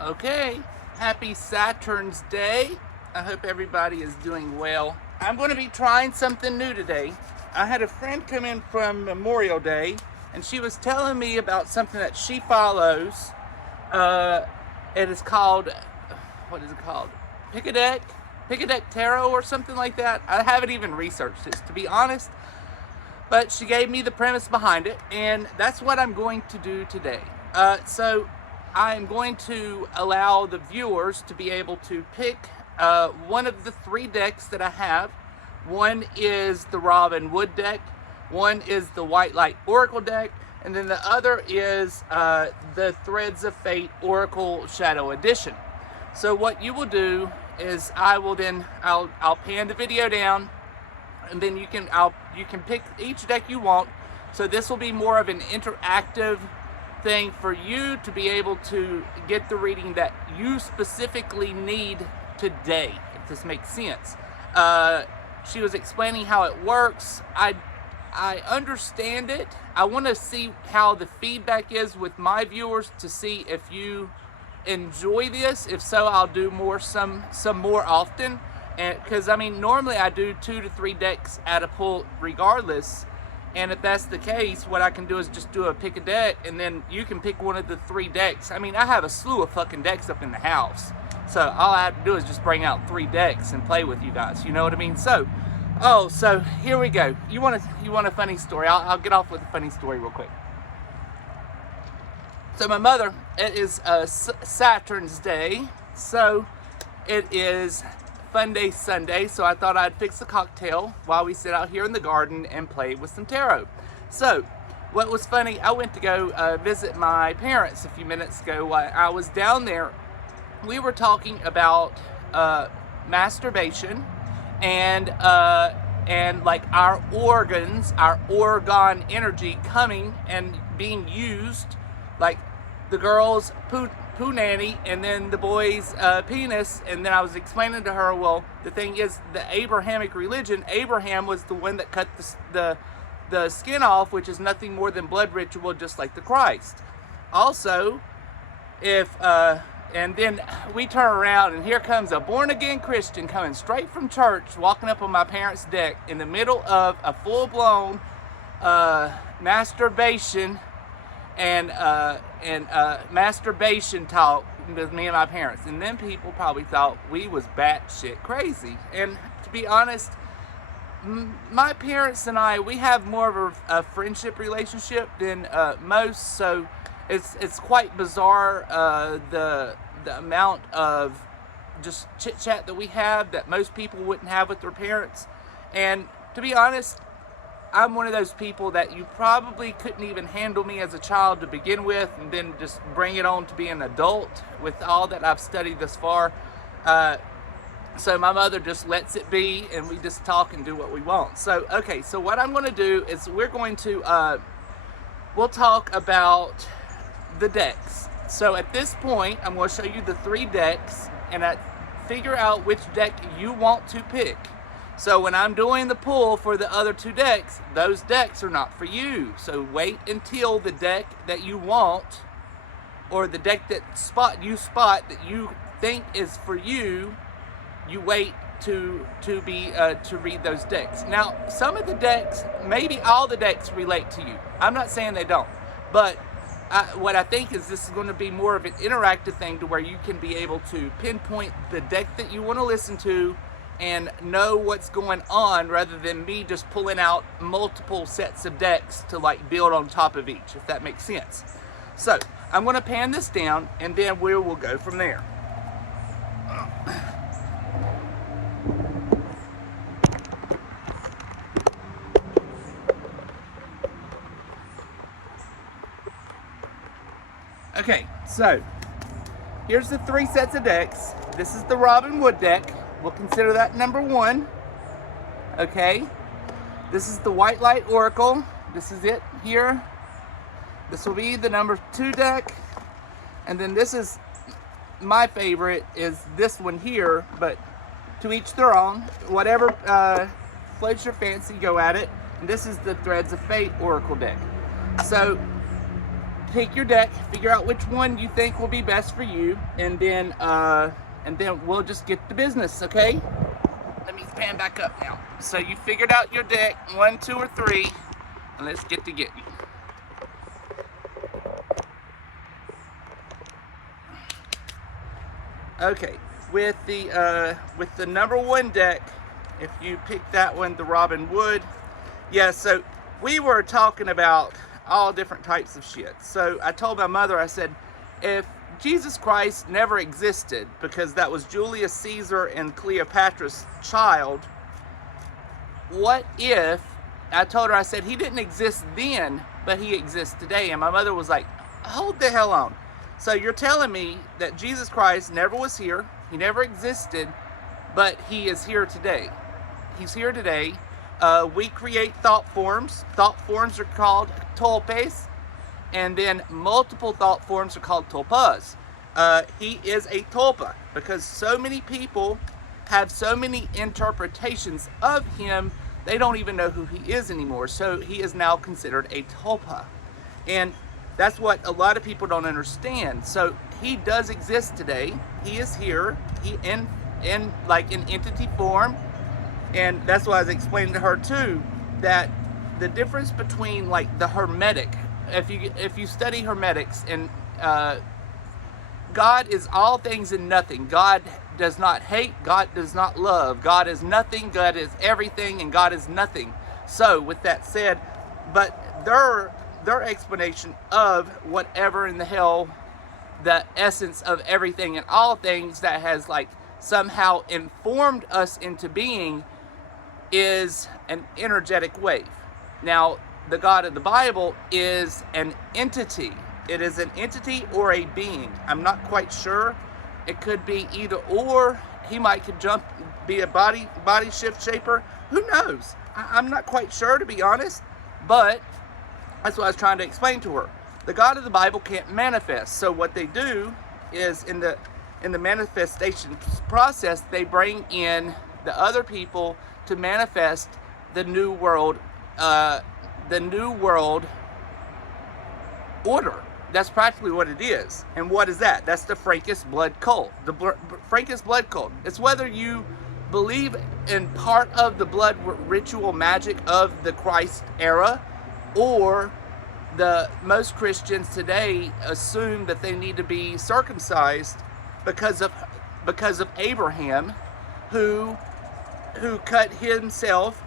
Okay, happy Saturn's Day. I hope everybody is doing well. I'm going to be trying something new today. I had a friend come in from Memorial Day, and she was telling me about something that she follows. It is called, what is it called? Pick a Deck Tarot or something like that. I haven't even researched this, to be honest. But she gave me the premise behind it, and that's what I'm going to do today. So I'm going to allow the viewers to be able to pick one of the three decks that I have. One is the Robin Wood deck, one is the White Light Oracle deck, and then the other is the Threads of Fate Oracle Shadow Edition. So what you will do is I'll pan the video down, and then you can pick each deck you want. So this will be more of an interactive thing for you to be able to get the reading that you specifically need today, if this makes sense. She was explaining how it works. I understand it. I want to see how the feedback is with my viewers to see if you enjoy this. If so, I'll do some more often. And because I mean, normally I do 2 to 3 decks at a pull regardless. And if that's the case, what I can do is just do a pick a deck, and then you can pick one of the 3 decks. I mean, I have a slew of fucking decks up in the house. So all I have to do is just bring out 3 decks and play with you guys. You know what I mean? So here we go. You want a funny story? I'll get off with a funny story real quick. So my mother, it is Saturn's Day, so it is Fun Day Sunday, so I thought I'd fix a cocktail while we sit out here in the garden and play with some tarot. So what was funny, I went to go visit my parents a few minutes ago. While I was down there, we were talking about masturbation and like our organs, our organ energy coming and being used, like the girls poo nanny and then the boy's penis. And then I was explaining to her, well, the thing is, the Abrahamic religion, Abraham was the one that cut the skin off, which is nothing more than blood ritual, just like the Christ. Also, and then we turn around and here comes a born-again Christian coming straight from church, walking up on my parents' deck in the middle of a full-blown masturbation and masturbation talk with me and my parents. And then people probably thought we was batshit crazy. And to be honest, my parents and I, we have more of a friendship relationship than most, so it's quite bizarre the amount of just chit chat that we have that most people wouldn't have with their parents. And to be honest, I'm one of those people that you probably couldn't even handle me as a child to begin with, and then just bring it on to be an adult with all that I've studied thus far. So my mother just lets it be, and we just talk and do what we want. So, okay, so what I'm going to do is we're going to, we'll talk about the decks. So at this point, I'm going to show you the 3 decks, and figure out which deck you want to pick. So when I'm doing the pull for the other 2 decks, those decks are not for you. So wait until the deck that you want, or the deck that you spot that you think is for you, you wait to read those decks. Now, some of the decks, maybe all the decks relate to you. I'm not saying they don't, but what I think is this is going to be more of an interactive thing to where you can be able to pinpoint the deck that you want to listen to and know what's going on, rather than me just pulling out multiple sets of decks to like build on top of each, if that makes sense. So I'm going to pan this down, and then we will go from there. Okay, so here's the 3 sets of decks. This is the Robin Wood deck. We'll consider that number 1. Okay, this is the White Light Oracle. This is it here. This will be the number 2 deck. And then this is my favorite, is this one here, but to each their own. Whatever floats your fancy, go at it. And this is the Threads of Fate Oracle deck. So take your deck, figure out which one you think will be best for you, and then we'll just get to business, okay? Let me pan back up now. So you figured out your deck, 1, 2, or 3, and let's get to getting. Okay, with the number 1 deck, if you pick that one, the Robin Wood. Yeah, so we were talking about all different types of shit. So I told my mother, I said, if Jesus Christ never existed, because that was Julius Caesar and Cleopatra's child, what if, I told her, I said, he didn't exist then, but he exists today. And my mother was like, hold the hell on. So you're telling me that Jesus Christ never was here, he never existed, but he is here today. He's here today. We create thought forms. Thought forms are called tulpes, and then multiple thought forms are called tulpas. He is a tulpa because so many people have so many interpretations of him, they don't even know who he is anymore. So he is now considered a tulpa. And that's what a lot of people don't understand. So he does exist today. He is here. He in like an entity form. And that's why I was explaining to her too, that the difference between like the Hermetic, if you study Hermetics, and God is all things and nothing. God does not hate, God does not love. God is nothing, God is everything, and God is nothing. So with that said, but their explanation of whatever in the hell, the essence of everything and all things that has like somehow informed us into being, is an energetic wave. Now, the God of the Bible is an entity. It is an entity or a being. I'm not quite sure. It could be either or. He could be a body shift shaper. Who knows? I'm not quite sure, to be honest. But that's what I was trying to explain to her. The God of the Bible can't manifest. So what they do is in the manifestation process, they bring in the other people to manifest the new world order. That's practically what it is. And what is that? That's the Frankish blood cult. The Frankish blood cult. It's whether you believe in part of the blood ritual magic of the Christ era, or the most Christians today assume that they need to be circumcised because of Abraham, who cut himself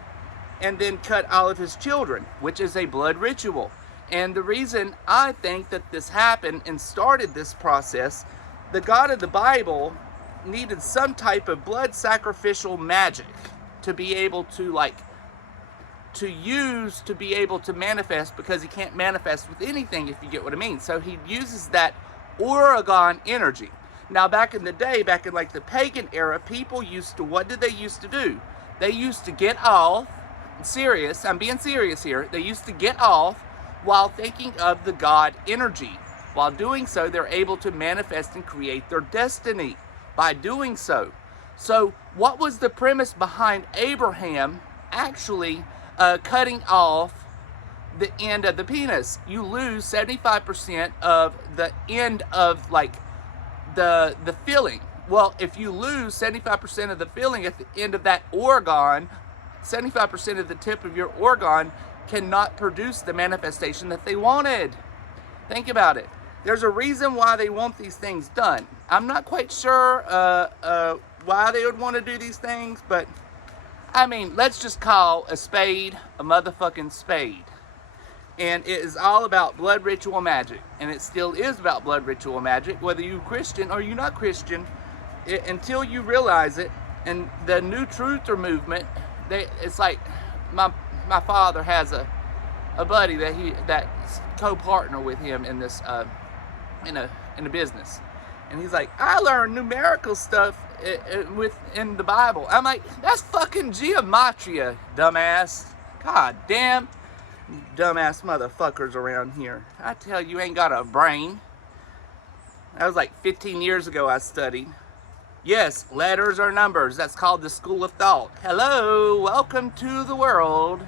and then cut all of his children, which is a blood ritual. And the reason I think that this happened and started this process, the God of the Bible needed some type of blood sacrificial magic to be able to to be able to manifest, because he can't manifest with anything, if you get what I mean. So he uses that Oregon energy. Now back in the day, back in like the pagan era, people used to, what did they used to do? They used to get off, serious, I'm being serious here, they used to get off while thinking of the God energy. While doing so, they're able to manifest and create their destiny by doing so. So what was the premise behind Abraham actually cutting off the end of the penis? You lose 75% of the end of like the filling. Well, if you lose 75% of the filling at the end of that organ, 75% of the tip of your organ cannot produce the manifestation that they wanted. Think about it. There's a reason why they want these things done. I'm not quite sure why they would want to do these things, but I mean, let's just call a spade a motherfucking spade. And it is all about blood ritual magic. And it still is about blood ritual magic, whether you're Christian or you're not Christian, until you realize it. And the New Truther movement, it's like my father has a buddy that's co-partner with him in this in a business, and he's like, I learned numerical stuff in the Bible. I'm like, that's fucking gematria, dumbass. God damn, dumbass motherfuckers around here. I tell you, ain't got a brain. That was like 15 years ago I studied. Yes, letters are numbers. That's called the school of thought. Hello, welcome to the world.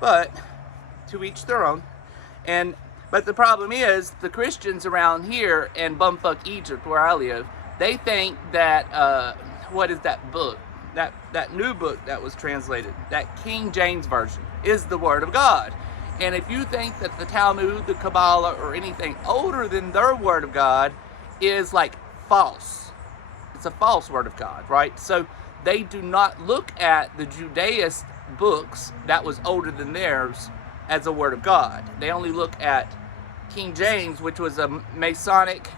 But to each their own. And But the problem is, the Christians around here in bumfuck Egypt, where I live, they think that, what is that book? That new book that was translated, that King James Version, is the Word of God. And if you think that the Talmud, the Kabbalah, or anything older than their Word of God is like false, it's a false Word of God, right? So they do not look at the Judaist books that was older than theirs as a Word of God. They only look at King James, which was a Masonic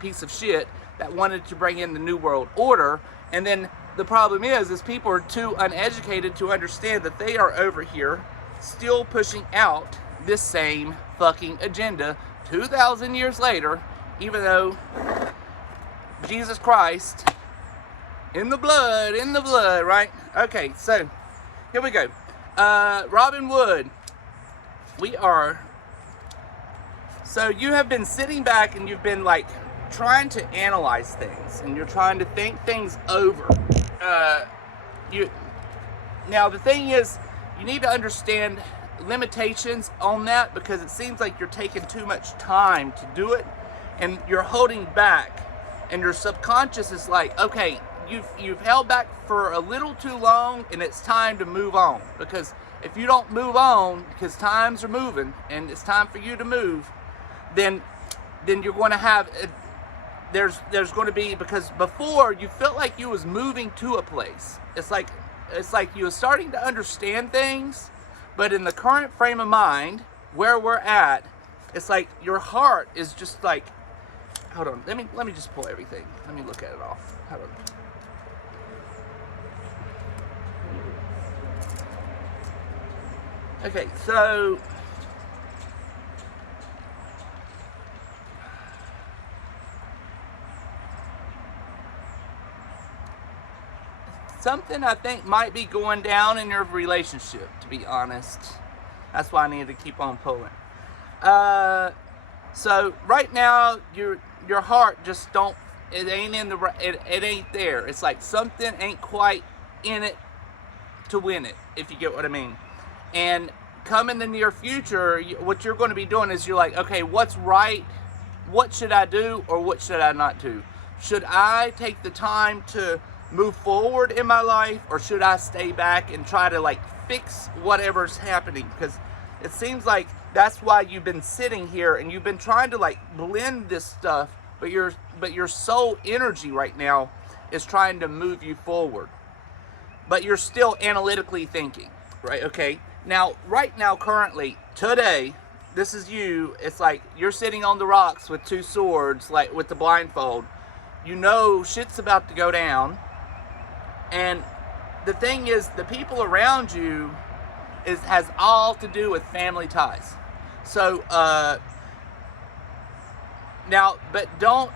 piece of shit that wanted to bring in the New World Order. And then the problem is people are too uneducated to understand that they are over here still pushing out this same fucking agenda 2,000 years later, even though Jesus Christ, in the blood, right? Okay, so here we go. Robin Wood, so you have been sitting back and you've been like trying to analyze things and you're trying to think things over. Now the thing is, you need to understand limitations on that, because it seems like you're taking too much time to do it and you're holding back, and your subconscious is like, okay, you've held back for a little too long and it's time to move on. Because if you don't move on, because times are moving and it's time for you to move, then you're going to have there's going to be, because before you felt like you was moving to a place. It's like you were starting to understand things, but in the current frame of mind where we're at, it's like your heart is just like, hold on, let me just pull everything. Let me look at it all. Hold on. Okay, so something I think might be going down in your relationship, to be honest. That's why I need to keep on pulling. So right now, your heart just don't, it ain't there. It's like something ain't quite in it to win it, if you get what I mean. And come in the near future, what you're going to be doing is you're like, okay, what's right? What should I do, or what should I not do? Should I take the time to move forward in my life, or should I stay back and try to like fix whatever's happening? Because it seems like that's why you've been sitting here and you've been trying to like blend this stuff, but your soul energy right now is trying to move you forward, but you're still analytically thinking, right? Okay, now right now, currently, today, this is you. It's like you're sitting on the rocks with two swords, like with the blindfold. You know shit's about to go down. And the thing is, the people around you has all to do with family ties. So now, but don't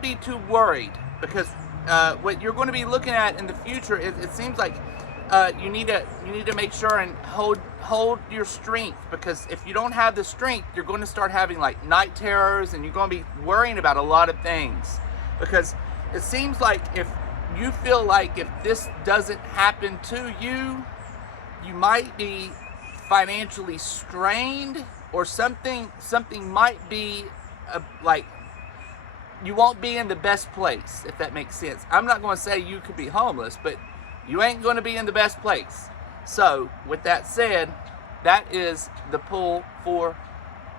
be too worried, because what you're going to be looking at in the future is, it seems like you need to make sure and hold your strength, because if you don't have the strength, you're going to start having like night terrors, and you're going to be worrying about a lot of things. Because it seems like if you feel like if this doesn't happen to you, you might be financially strained, or something might be like you won't be in the best place, if that makes sense. I'm not going to say you could be homeless, but you ain't going to be in the best place. So with that said, that is the pull for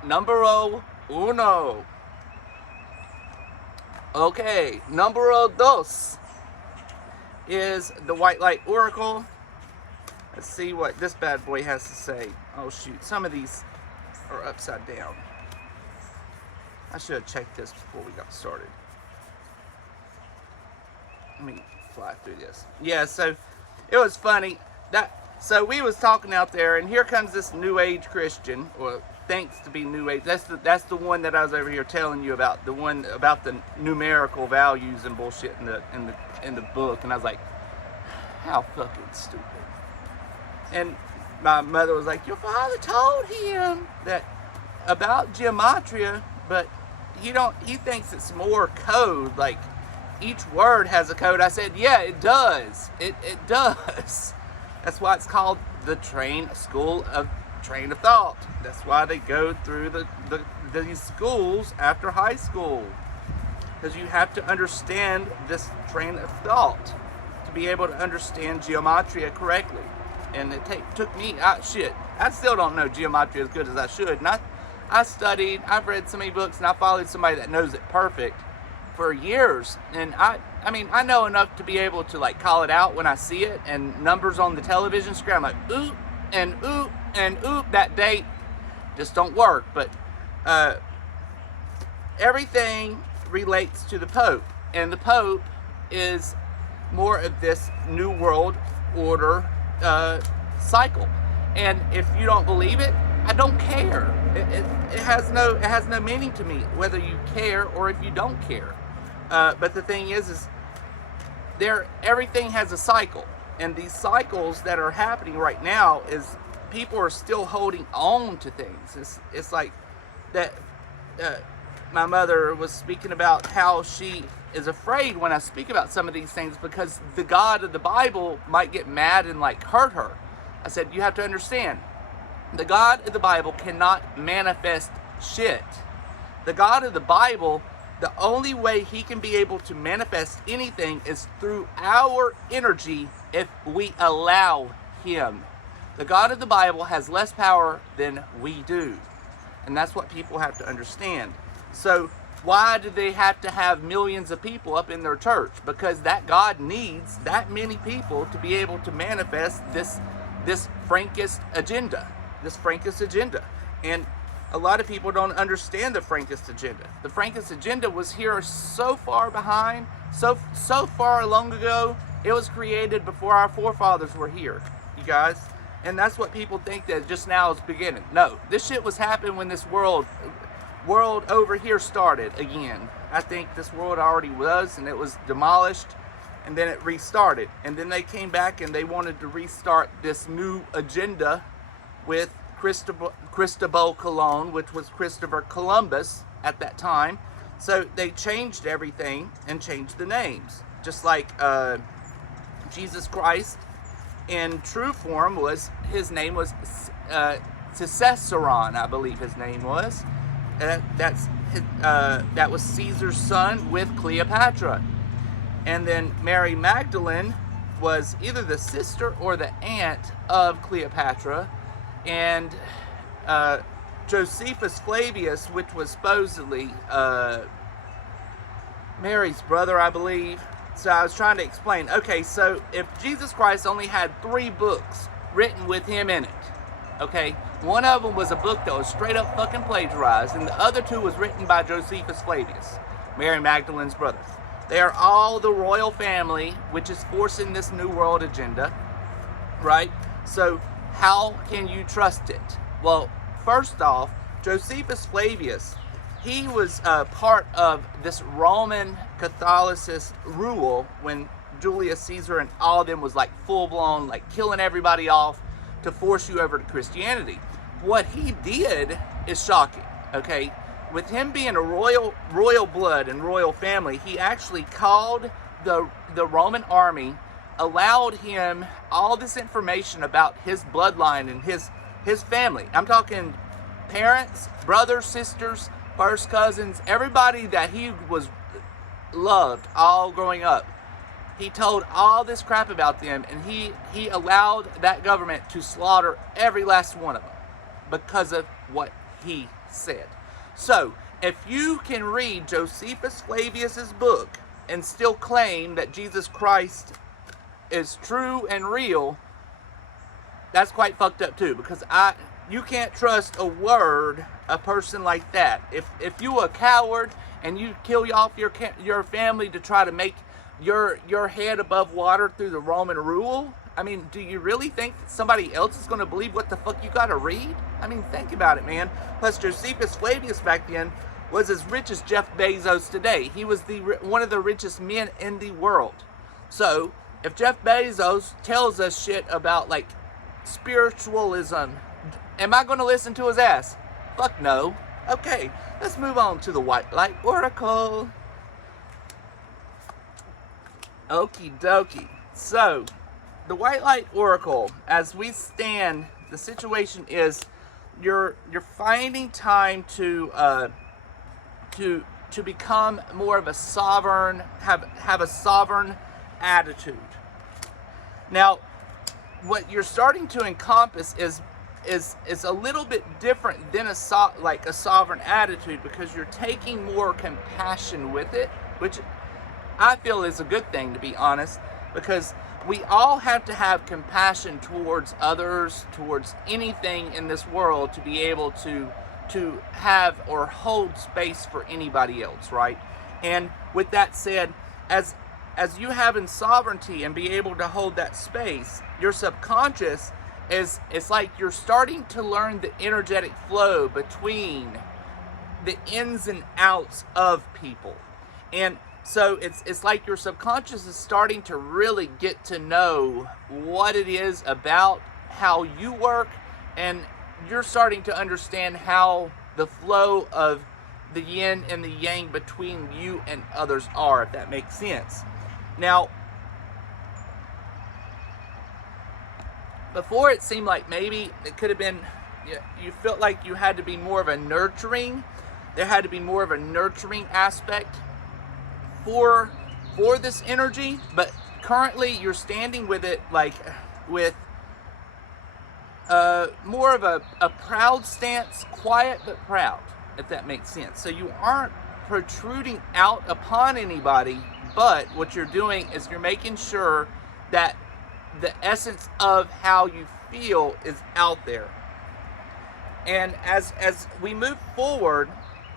numero uno. Okay, numero dos is the White Light Oracle. Let's see what this bad boy has to say. Oh shoot, some of these are upside down. I should have checked this before we got started. Let me fly through this. Yeah, so it was funny. So we was talking out there, and here comes this New Age Christian, or thinks to be New Age. That's the one that I was over here telling you about, the one about the numerical values and bullshit in the book. And I was like, how fucking stupid. And my mother was like, your father told him that about gematria, but he thinks it's more code, like each word has a code. I said, yeah, it does. It does. That's why it's called the School of train of thought. That's why they go through these schools after high school. Because you have to understand this train of thought to be able to understand geometria correctly. And it took me, I still don't know geometry as good as I should. And I studied, I've read so many books, and I followed somebody that knows it perfect for years. And I mean, I know enough to be able to like call it out when I see it, and numbers on the television screen, I'm like, oop, and oop, and oop, that date just don't work. But everything relates to the Pope, and the Pope is more of this New World Order cycle. And if you don't believe it, I don't care. It has no meaning to me whether you care or if you don't care. But the thing is everything has a cycle, and these cycles that are happening right now is people are still holding on to things. It's like that. My mother was speaking about how she is afraid when I speak about some of these things because the God of the Bible might get mad and like hurt her. I said, you have to understand, the God of the Bible cannot manifest shit. The God of the Bible, the only way he can be able to manifest anything is through our energy if we allow him. The God of the Bible has less power than we do. And that's what people have to understand. So why do they have to have millions of people up in their church? Because that God needs that many people to be able to manifest this Frankist agenda. And a lot of people don't understand the Frankist agenda. The Frankist agenda was here so far behind, so far long ago. It was created before our forefathers were here, you guys. And that's what people think that just now is beginning. No, this shit was happening when this world over here started again. I think this world already was, and it was demolished, and then it restarted. And then they came back and they wanted to restart this new agenda with Cristobal Colon, which was Christopher Columbus at that time. So they changed everything and changed the names. Just like Jesus Christ in true form his name was Ciceron, I believe his name was. That was Caesar's son with Cleopatra. And then Mary Magdalene was either the sister or the aunt of Cleopatra. And Josephus Flavius, which was supposedly Mary's brother, I believe. So I was trying to explain. Okay, so if Jesus Christ only had 3 books written with him in it, okay, one of them was a book that was straight up fucking plagiarized, and the other 2 was written by Josephus Flavius, Mary Magdalene's brother. They are all the royal family, which is forcing this New World agenda, right? So how can you trust it? Well, first off, Josephus Flavius, he was part of this Roman Catholicist rule when Julius Caesar and all of them was like full-blown, like killing everybody off to force you over to Christianity. What he did is shocking, okay? With him being a royal blood and royal family, he actually called the Roman army, allowed him all this information about his bloodline and his family. I'm talking parents, brothers, sisters, first cousins, everybody that he was loved all growing up. He told all this crap about them, and he allowed that government to slaughter every last one of them because of what he said. So, if you can read Josephus Flavius's book and still claim that Jesus Christ is true and real, that's quite fucked up too, because you can't trust a word a person like that. If you a coward and you kill off your family to try to make your head above water through the Roman rule, I mean, do you really think that somebody else is going to believe what the fuck you got to read? I mean, think about it, man. Plus, Josephus Flavius back then was as rich as Jeff Bezos today. He was one of the richest men in the world. So, if Jeff Bezos tells us shit about, like, spiritualism, am I going to listen to his ass? Fuck no. Okay, let's move on to the White Light Oracle. Okie dokie. So, the White Light Oracle, as we stand, the situation is you're finding time to become more of a sovereign, have a sovereign attitude. Now, what you're starting to encompass is a little bit different than a sovereign attitude, because you're taking more compassion with it, which I feel is a good thing, to be honest, because we all have to have compassion towards others, towards anything in this world, to be able to have or hold space for anybody else, right? And with that said, as you have in sovereignty and be able to hold that space, your subconscious it's like you're starting to learn the energetic flow between the ins and outs of people. And so it's like your subconscious is starting to really get to know what it is about how you work, and you're starting to understand how the flow of the yin and the yang between you and others are, if that makes sense. Now, before it seemed like maybe it could have been, you felt like you had to be more of a nurturing, there had to be more of a nurturing aspect for this energy, but currently you're standing with it like with more of a proud stance, quiet but proud, if that makes sense. So you aren't protruding out upon anybody, but what you're doing is you're making sure that the essence of how you feel is out there. And as we move forward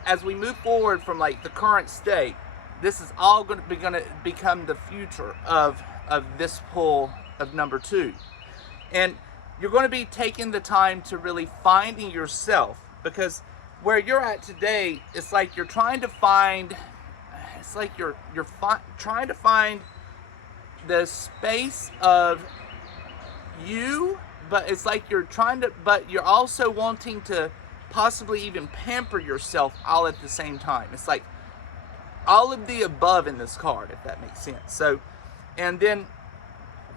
from like the current state, this is all going to become the future of this pull of number 2. And you're going to be taking the time to really finding yourself, because where you're at today, it's like you're trying to find, it's like you're trying to find the space of you, but it's like you're trying to, but you're also wanting to possibly even pamper yourself all at the same time. It's like all of the above in this card, if that makes sense. So, and then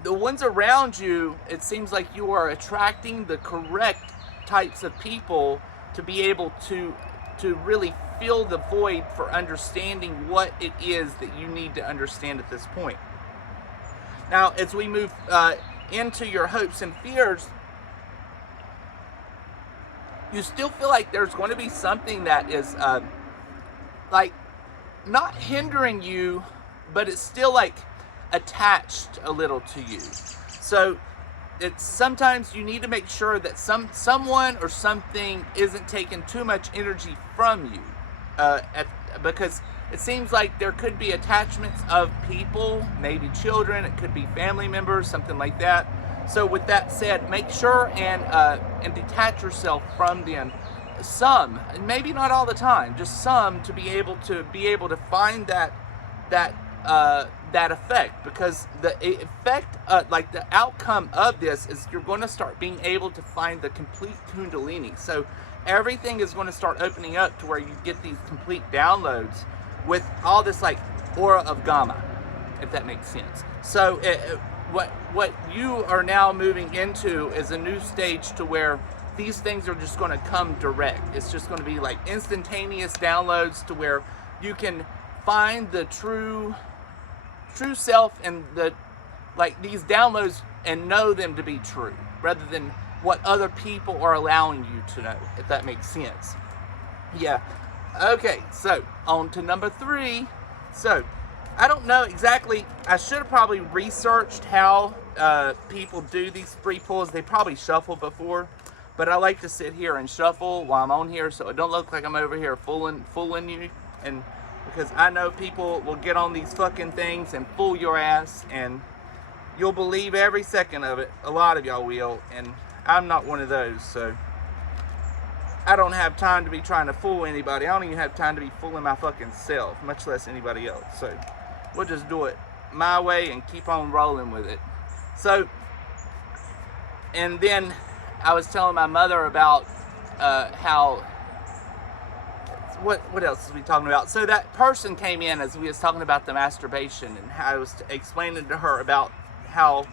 the ones around you, it seems like you are attracting the correct types of people to be able to really fill the void for understanding what it is that you need to understand at this point. Now, as we move into your hopes and fears, you still feel like there's going to be something that is like not hindering you, but it's still like attached a little to you. So it's sometimes you need to make sure that someone or something isn't taking too much energy from you, because it seems like there could be attachments of people, maybe children, it could be family members, something like that. So with that said, make sure and detach yourself from them. Some, maybe not all the time, just some, to be able to find that effect, because the effect, like the outcome of this, is you're going to start being able to find the complete Kundalini. So everything is going to start opening up to where you get these complete downloads with all this like aura of Gamma, if that makes sense. So what you are now moving into is a new stage to where these things are just going to come direct. It's just going to be like instantaneous downloads to where you can find the true self and the like these downloads and know them to be true, rather than what other people are allowing you to know, if that makes sense. Yeah. Okay, so on to number 3. So I don't know exactly, I should have probably researched how people do these 3 pulls. They probably shuffle before, but I like to sit here and shuffle while I'm on here, so it don't look like I'm over here fooling you. And because I know people will get on these fucking things and fool your ass, and you'll believe every second of it. A lot of y'all will, and I'm not one of those, so I don't have time to be trying to fool anybody. I don't even have time to be fooling my fucking self, much less anybody else. So we'll just do it my way and keep on rolling with it. So, and then I was telling my mother about how, what else was we talking about? So that person came in as we was talking about the masturbation, and how I was explaining to her about how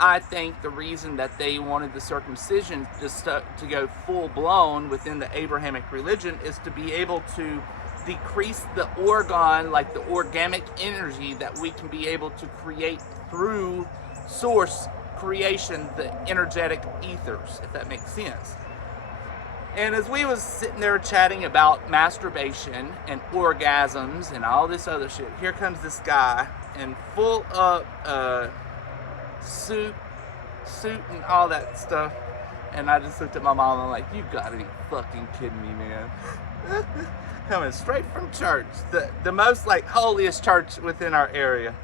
I think the reason that they wanted the circumcision to go full blown within the Abrahamic religion is to be able to decrease the orgon, like the organic energy that we can be able to create through source creation, the energetic ethers, if that makes sense. And as we was sitting there chatting about masturbation and orgasms and all this other shit, here comes this guy in full up suit and all that stuff. And I just looked at my mom and I'm like, you gotta be fucking kidding me, man. Coming straight from church, the most like holiest church within our area.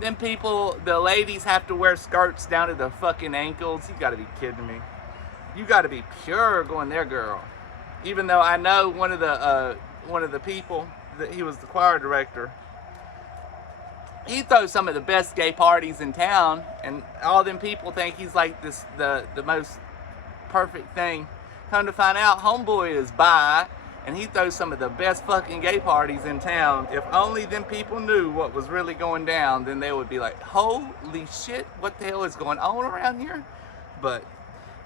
Then people, the ladies have to wear skirts down to the fucking ankles. You gotta be kidding me. You gotta be pure going there, girl. Even though I know one of the people, that he was the choir director, he throws some of the best gay parties in town, and all them people think he's like this the most perfect thing. Come to find out, homeboy is bi, and he throws some of the best fucking gay parties in town. If only them people knew what was really going down, then they would be like, holy shit, what the hell is going on around here? But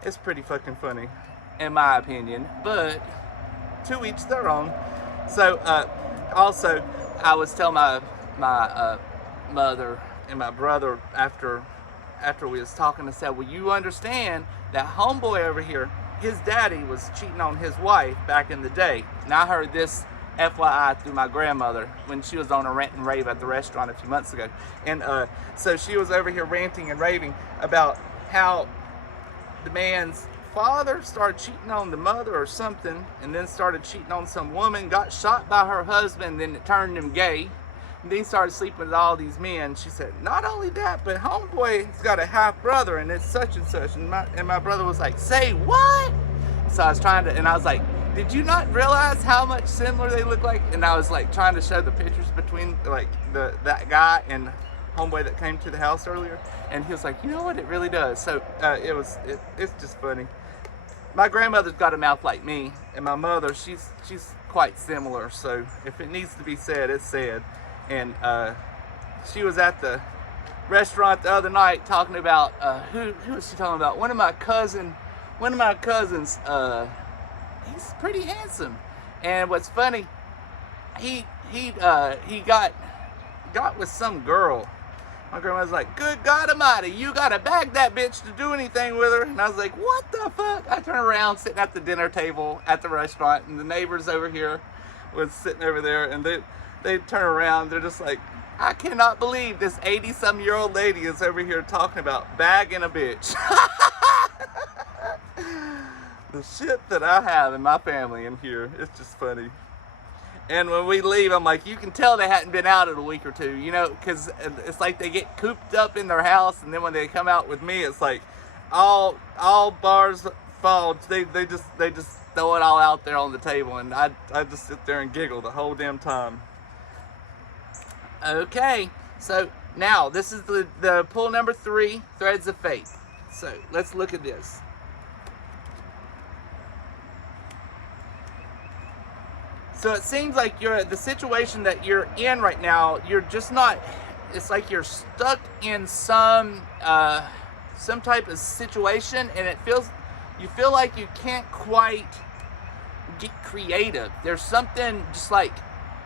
it's pretty fucking funny, in my opinion, but to each their own. So, also, I was telling my mother and my brother after we was talking, I said, well, you understand that homeboy over here, his daddy was cheating on his wife back in the day. And I heard this FYI through my grandmother when she was on a rant and rave at the restaurant a few months ago. And so she was over here ranting and raving about how the man's father started cheating on the mother or something, and then started cheating on some woman, got shot by her husband, then it turned him gay. And then he started sleeping with all these men. She said, not only that, but homeboy's got a half brother and it's such and such. And my brother was like, say what? So I was trying to, and I was like, did you not realize how much similar they look like? And I was like trying to show the pictures between like that guy and homeboy that came to the house earlier. And he was like, you know what, it really does. So it's just funny. My grandmother's got a mouth like me, and my mother, she's quite similar. So if it needs to be said, it's said. And she was at the restaurant the other night talking about who was she talking about? One of my cousins. He's pretty handsome. And what's funny, he got with some girl. My grandma was like, good God Almighty, you gotta bag that bitch to do anything with her. And I was like, what the fuck? I turn around, sitting at the dinner table at the restaurant, and the neighbors over here was sitting over there, and they turn around, they're just like, I cannot believe this 80-some-year-old lady is over here talking about bagging a bitch. The shit that I have in my family in here, it's just funny. And when we leave, I'm like, you can tell they hadn't been out in a week or two, you know, because it's like they get cooped up in their house, and then when they come out with me, it's like all bars fall. They just throw it all out there on the table, and I just sit there and giggle the whole damn time. Okay, so now this is the pull number 3, Threads of Faith. So let's look at this. So it seems like the situation that you're in right now, you're just not, it's like you're stuck in some type of situation, and you feel like you can't quite get creative. There's something just like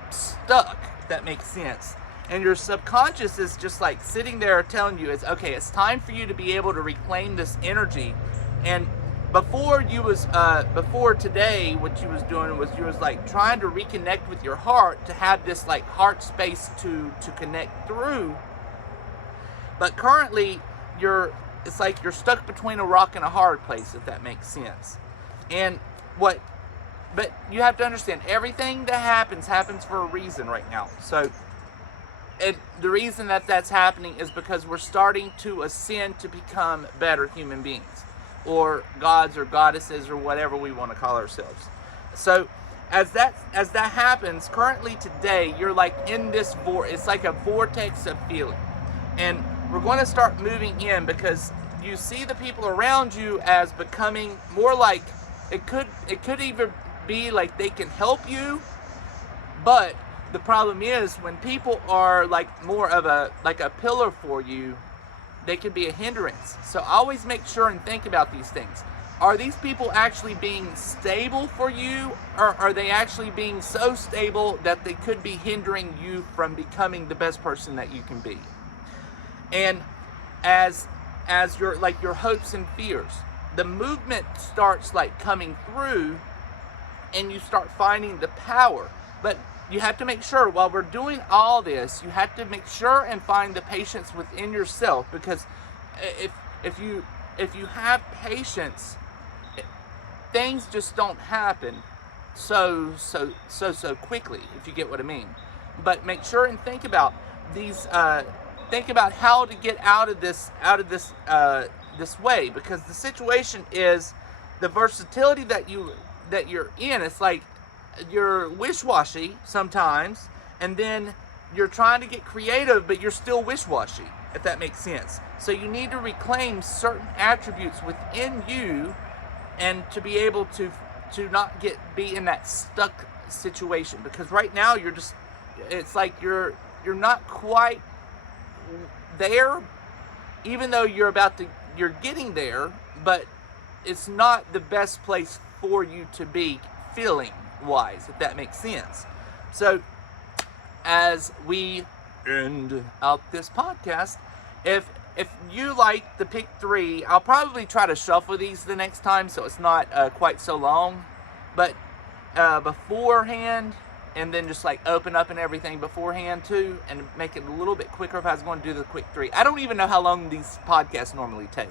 stuck, if that makes sense. And your subconscious is just like sitting there telling you, it's time for you to be able to reclaim this energy. And before today, what you was doing was you was like trying to reconnect with your heart, to have this like heart space to connect through. But currently it's like you're stuck between a rock and a hard place, if that makes sense. But you have to understand, everything that happens for a reason right now. So the reason that that's happening is because we're starting to ascend to become better human beings, or gods or goddesses, or whatever we want to call ourselves. So as that happens, currently today, you're like in this it's like a vortex of feeling. And we're going to start moving in, because you see the people around you as becoming more like, it could even be like they can help you, but the problem is when people are like more of a pillar for you, they could be a hindrance. So always make sure and think about these things. Are these people actually being stable for you, or are they actually being so stable that they could be hindering you from becoming the best person that you can be? And as your hopes and fears, the movement starts like coming through, and you start finding the power. But you have to make sure, while we're doing all this, you have to make sure and find the patience within yourself, because if you have patience, things just don't happen so quickly, if you get what I mean. But make sure and think about these. Think about how to get out of this way, because the situation is the versatility that you're in. It's like you're wish-washy sometimes, and then you're trying to get creative, but you're still wish-washy, if that makes sense. So you need to reclaim certain attributes within you, and to be able to not be in that stuck situation, because right now it's like you're not quite there, even though you're getting there, but it's not the best place for you to be feeling wise, if that makes sense. So as we end out this podcast, if you like the pick 3, I'll probably try to shuffle these the next time so it's not quite so long, but beforehand, and then just like open up and everything beforehand too, and make it a little bit quicker if I was going to do the quick 3. I don't even know how long these podcasts normally take,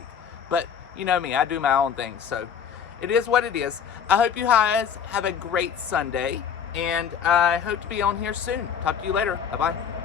but you know me, I do my own thing, so it is what it is. I hope you guys have a great Sunday, and I hope to be on here soon. Talk to you later. Bye-bye.